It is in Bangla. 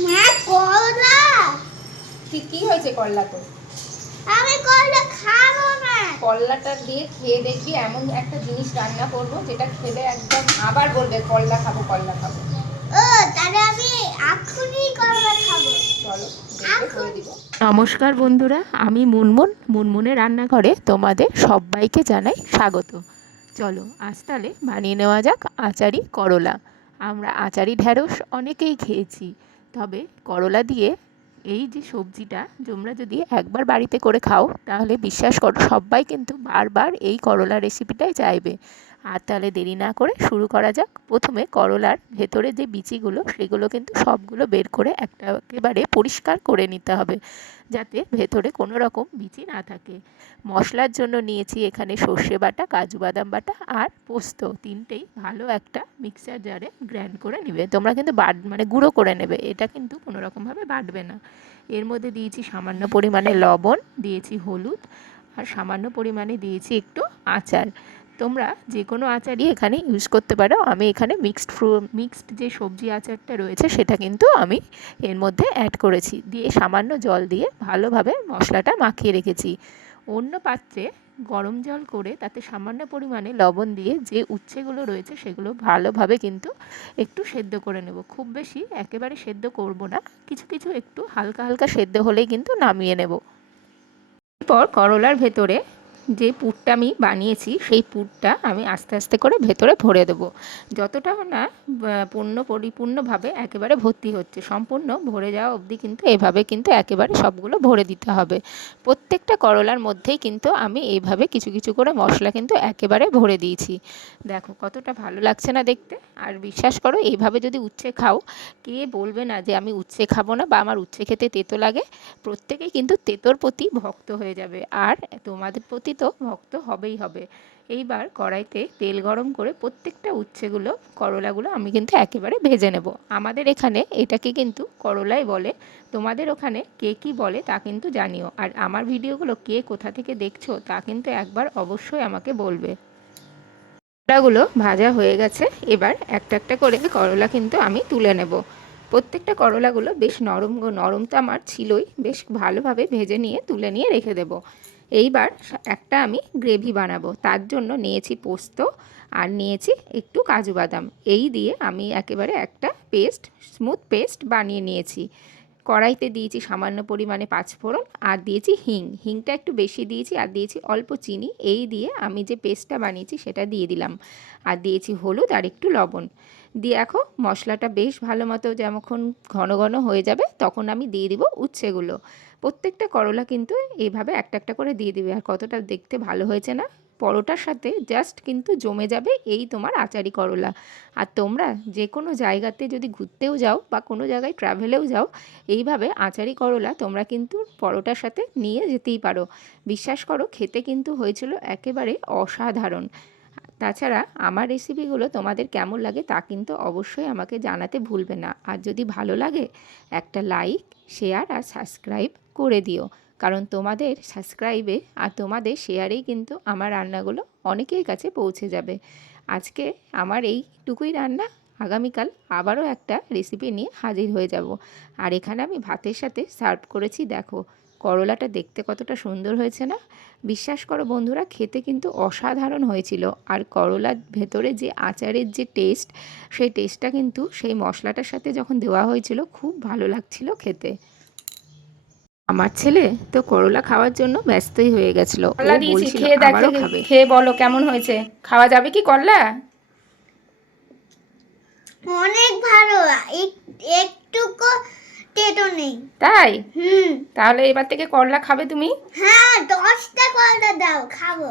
মা করলা ঠিক কি হয়েছে করলা তো? আমি করলা খাবো না। করলাটা দিয়ে খেয়ে দেখবি, এমন একটা জিনিস রান্না করব যেটা খেলে একদম আবার বলবে করলা খাবো করলা খাবো। ও তাহলে আমি এখনই করলা খাবো। চলো দেখবে করে দিব। নমস্কার বন্ধুরা, আমি মুনমুনের রান্নাঘরে তোমাদের সবাইকে জানাই স্বাগত। চলো আজ তাহলে বানিয়ে নেওয়া যাক আচারি করলা। আমরা আচারি ঢ্যাঁড়স অনেকেই খেয়েছি, তবে করলা দিয়ে এই যে সবজিটা তোমরা যদি একবার বাড়িতে করে খাও তাহলে বিশ্বাস করো সবাই কিন্তু বারবার এই করলা রেসিপিটাই চাইবে। আর তাহলে দেরি না করে শুরু করা যাক। প্রথমে করলার ভেতরে যে বিচিগুলো সেগুলো কিন্তু সবগুলো বের করে একেবারে পরিষ্কার করে নিতে হবে, যাতে ভেতরে কোনো রকম বিচি না থাকে। মশলার জন্য নিয়েছি এখানে সর্ষে বাটা, কাজু বাদাম বাটা আর পোস্ত, তিনটেই ভালো একটা মিক্সার জারে গ্রাইন্ড করে নেবে। তোমরা কিন্তু মানে গুঁড়ো করে নেবে, এটা কিন্তু কোনো রকমভাবে বাটবে না। এর মধ্যে দিয়েছি সামান্য পরিমাণে লবণ, দিয়েছি হলুদ আর সামান্য পরিমাণে দিয়েছি একটু আচার। তোমরা যে কোনো আচারই এখানে ইউজ করতে পারো। আমি এখানে মিক্সড যে সবজি আচারটা রয়েছে সেটা কিন্তু আমি এর মধ্যে অ্যাড করেছি, দিয়ে সামান্য জল দিয়ে ভালোভাবে মশলাটা মাখিয়ে রেখেছি। অন্য পাত্রে গরম জল করে তাতে সামান্য পরিমাণে লবণ দিয়ে যে উচ্ছেগুলো রয়েছে সেগুলো ভালোভাবে কিন্তু একটু সেদ্ধ করে নেব। খুব বেশি একেবারে সেদ্ধ করব না, কিছু কিছু একটু হালকা হালকা সেদ্ধ হলেই কিন্তু নামিয়ে নেব। এরপর করলার ভেতরে যে পুরটা আমি বানিয়েছি সেই পুরটা আমি আস্তে আস্তে করে ভেতরে ভরে দেবো, যতটা না পরিপূর্ণভাবে একেবারে ভর্তি হচ্ছে, সম্পূর্ণ ভরে যাওয়া অবধি কিন্তু এভাবে কিন্তু একেবারে সবগুলো ভরে দিতে হবে। প্রত্যেকটা করলার মধ্যেই কিন্তু আমি এইভাবে কিছু কিছু করে মশলা কিন্তু একেবারে ভরে দিয়েছি। দেখো কতটা ভালো লাগছে না দেখতে। আর বিশ্বাস করো এইভাবে যদি উচ্ছে খাও, কে বলবে না যে আমি উচ্ছে খাবো না বা আমার উচ্ছে খেতে তেতো লাগে। প্রত্যেকেই কিন্তু তেতোর প্রতি ভক্ত হয়ে যাবে, আর তোমাদের প্রতি তো ভক্ত হবেই হবে। এইবার কড়াইতে তেল গরম করে প্রত্যেকটা উচ্ছেগুলো করলাগুলো আমি কিন্তু একেবারে ভেজে নেব। আমাদের এখানে এটাকে কিন্তু করলাই বলে, তোমাদের ওখানে কে কী বলে তা কিন্তু জানিও। আর আমার ভিডিওগুলো কে কোথা থেকে দেখছো তা কিন্তু একবার অবশ্যই আমাকে বলবে। করলাগুলো ভাজা হয়ে গেছে, এবার একটা একটা করে করলা কিন্তু আমি তুলে নেব। প্রত্যেকটা করলাগুলো বেশ নরম নরম তো আমার ছিলই, বেশ ভালোভাবে ভেজে নিয়ে তুলে নিয়ে রেখে দেব। এইবার একটা আমি গ্রেভি বানাবো, তার জন্য নিয়েছি পোস্ত আর নিয়েছি একটু কাজু বাদাম। এই দিয়ে আমি একেবারে একটা স্মুথ পেস্ট বানিয়ে নিয়েছি। কড়াইতে দিয়েছি সামান্য পরিমাণে পাঁচফোড়ন আর দিয়েছি হিংটা একটু বেশি দিয়েছি, আর দিয়েছি অল্প চিনি। এই দিয়ে আমি যে পেস্টটা বানিয়েছি সেটা দিয়ে দিলাম, আর দিয়েছি হলুদ আর একটু লবণ দিয়ে। দেখো মশলাটা বেশ ভালো মতো যখন ঘন ঘন হয়ে যাবে তখন আমি দিয়ে দিব উচ্ছেগুলো। প্রত্যেকটা করলা কিন্তু এইভাবে একটা একটা করে দিয়ে দিবে। আর কতটা দেখতে ভালো হয়েছে না, পরোটার সাথে জাস্ট কিন্তু জমে যাবে এই তোমার আচারি করলা। আর তোমরা যে কোনো জায়গাতে যদি ঘুরতেও যাও বা কোনো জায়গায় ট্রাভেলেও যাও, এইভাবে আচারি করলা তোমরা কিন্তু পরোটার সাথে নিয়ে যেতেই পারো। বিশ্বাস করো খেতে কিন্তু হয়েছিল একেবারে অসাধারণ। তাছাড়া আমার রেসিপিগুলো তোমাদের কেমন লাগে তা কিন্তু অবশ্যই আমাকে জানাতে ভুলবে না। আর যদি ভালো লাগে একটা লাইক, শেয়ার আর সাবস্ক্রাইব করে দিও, কারণ তোমাদের সাবস্ক্রাইবে আর তোমাদের শেয়ারেই কিন্তু আমার রান্নাগুলো অনেকের কাছে পৌঁছে যাবে। আজকে আমার এইটুকুই রান্না, আগামীকাল আবারও একটা রেসিপি নিয়ে হাজির হয়ে যাব। আর এখানে আমি ভাতের সাথে সার্ভ করেছি। দেখো করলাটা দেখতে কতটা সুন্দর হয়েছে না? বিশ্বাস করো বন্ধুরা, খেতে কিন্তু অসাধারণ হয়েছিল। আর করলার ভেতরে যে আচারের যে টেস্ট, সেই টেস্টটা কিন্তু সেই মশলাটার সাথে যখন দেওয়া হয়েছিল খুব ভালো লাগছিল খেতে। আমার ছেলে তো করলা খাওয়ার জন্য ব্যস্তই হয়ে গেছিল, ও করলা দিয়েছি, বলছিল খেয়ে আবারও দেখে খাবে। খেয়ে বলো কেমন হয়েছে, খাওয়া যাবে কি করলা? অনেক ভালো। একটুকু তেতো নেই। তাই? তাহলে এবার থেকে করলা খাবে তুমি? হ্যাঁ 10টা করলা দাও, খাবো।